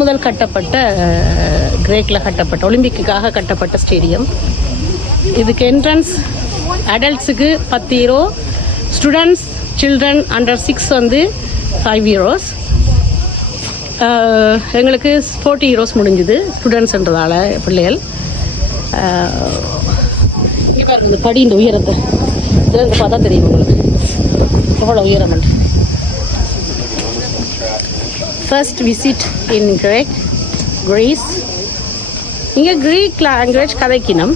முதல் கட்டப்பட்ட கிரேக்கில் கட்டப்பட்ட ஒலிம்பிக்குக்காக கட்டப்பட்ட ஸ்டேடியம். இதுக்கு என்ட்ரன்ஸ் அடல்ட்ஸுக்கு 10 யூரோ, ஸ்டூடெண்ட்ஸ் சில்ட்ரன் அண்டர் 6 வந்து 5 யூரோஸ். எங்களுக்கு 40 யூரோஸ் முடிஞ்சுது ஸ்டூடெண்ட்ஸ்ன்றதால பிள்ளைகள். இப்போ இந்த படி இந்த உயரத்தை இதில் இந்த பார்த்தா தெரியும் உங்களுக்கு எவ்வளோ உயரம். First visit in Greece. இங்கே கிரீக் லாங்குவேஜ் கதைக்கினம்.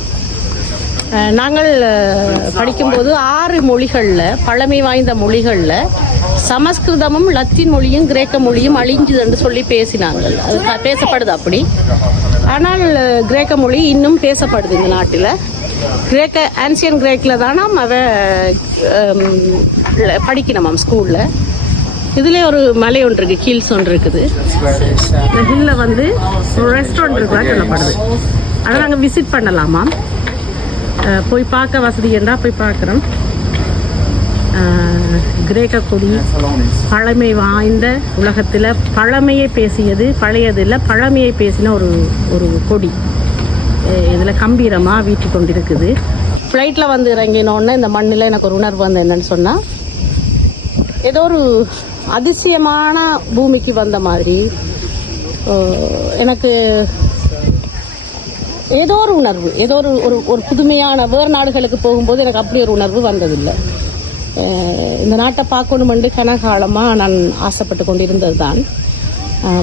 நாங்கள் படிக்கும்போது 6 மொழிகளில், பழமை வாய்ந்த மொழிகளில் சமஸ்கிருதமும் லத்தீன் மொழியும் கிரேக்க மொழியும் அழிஞ்சுதுன்னு சொல்லி பேசினாங்க. அது பேசப்படுது அப்படி. ஆனால் கிரேக்க மொழி இன்னும் பேசப்படுது இந்த நாட்டில். ஆன்சியன் கிரேக்கில் தானே படிக்கணுமாம் ஸ்கூலில். இதுலேயே ஒரு மலை ஒன்று இருக்குது, ஹில்ஸ் ஒன்று இருக்குது. இந்த ஹில்லில் வந்து ஒரு ரெஸ்டாரண்ட் இருக்குதான் சொல்லப்படுது. அதை நாங்கள் விசிட் பண்ணலாமா, போய் பார்க்க வசதி என்றால் போய் பார்க்குறோம். கிரேக்க கொடி பழமை வாய்ந்த, உலகத்தில் பழமையை பேசியது, பழையதில் பழமையை பேசின ஒரு கொடி இதில் கம்பீரமாக வீட்டு கொண்டிருக்குது. ஃப்ளைட்டில் வந்து இறங்கினோடனே இந்த மண்ணில் எனக்கு ஒரு உணர்வு வந்து என்னன்னு சொன்னால், ஏதோ ஒரு அதிசயமான பூமிக்கு வந்த மாதிரி எனக்கு ஏதோ ஒரு உணர்வு, ஏதோ ஒரு புதுமையான. வேறு நாடுகளுக்கு போகும்போது எனக்கு அப்படி ஒரு உணர்வு வந்ததில்லை. இந்த நாட்டை பார்க்கணுமென்று கனகாலமாக நான் ஆசைப்பட்டு கொண்டிருந்தது தான்.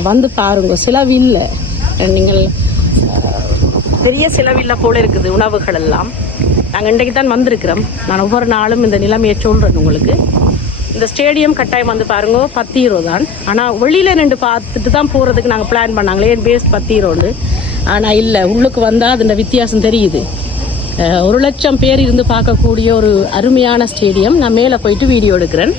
வந்து பாருங்க, செலவில்லை. நீங்கள் பெரிய செலவில்லை போல இருக்குது உணவுகள் எல்லாம். நாங்கள் இன்றைக்கு தான் வந்திருக்கிறோம். நான் ஒவ்வொரு நாளும் இந்த நிலைமையை சொல்கிறேன் உங்களுக்கு. இந்த ஸ்டேடியம் கட்டாயம் வந்து பாருங்க, 10 யூரோ தான். ஆனால் வெளியில் நின்று பார்த்துட்டு தான் போகிறதுக்கு நாங்கள் பிளான் பண்ணாங்களே, என் பேஸ் 10 யூரோண்டு. ஆனால் இல்லை, உள்ளுக்கு வந்தால் அதில் வித்தியாசம் தெரியுது. 1 லட்சம் பேர் இருந்து பார்க்கக்கூடிய ஒரு அருமையான ஸ்டேடியம். நான் மேலே போயிட்டு வீடியோ எடுக்கிறேன்.